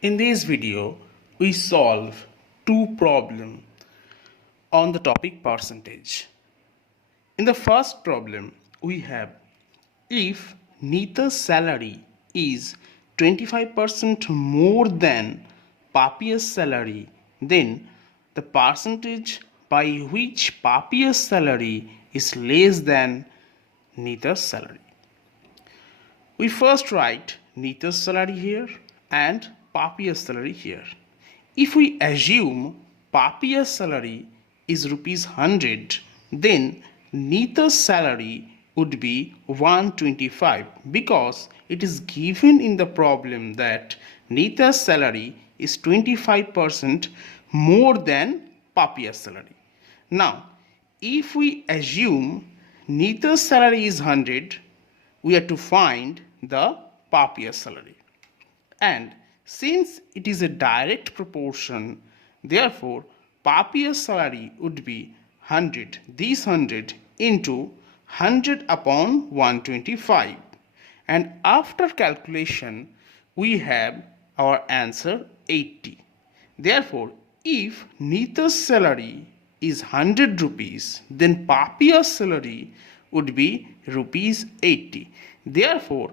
In this video, we solve two problems on the topic percentage. In the first problem, we have if Nita's salary is 25% more than Papia's salary, then the percentage by which Papia's salary is less than Nita's salary. We first write Nita's salary here and Papia's salary here. If we assume Papia's salary is rupees 100, then Nita's salary would be 125 because it is given in the problem that Nita's salary is 25% more than Papia's salary. Now, if we assume Nita's salary is 100, we have to find the Papia's salary. And since it is a direct proportion, therefore Papia's salary would be 100. This 100 into 100 upon 125. And after calculation, we have our answer 80. Therefore, if Nita's salary is 100 rupees, then Papia's salary would be rupees 80. Therefore,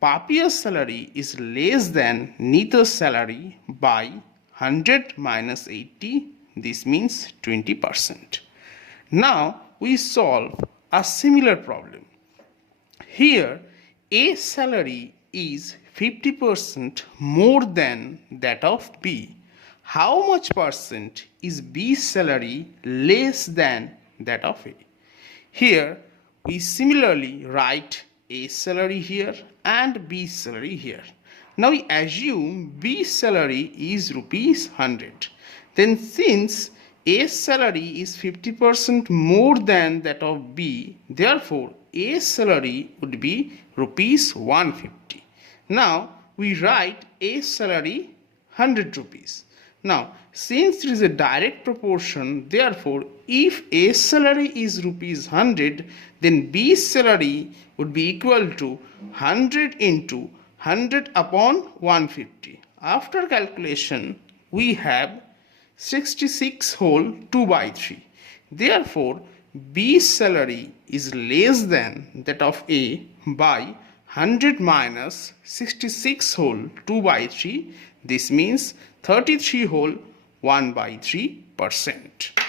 Papia's salary is less than Nita's salary by 100 minus 80. This means 20%. Now we solve a similar problem. Here A's salary is 50% more than that of B. How much percent is B's salary less than that of A? Here we similarly write A's salary here and B's salary here. Now we assume B's salary is rupees 100. Then since A's salary is 50% more than that of B, therefore A's salary would be rupees 150. Now we write A's salary 100 rupees. Now since it is a direct proportion, therefore if A's salary is rupees 100, then B's salary would be equal to 100 into 100 upon 150. After calculation, we have 66 whole 2 by 3. Therefore, B's salary is less than that of A by 100 minus 66 whole 2 by 3. This means 33 whole 1 by 3%.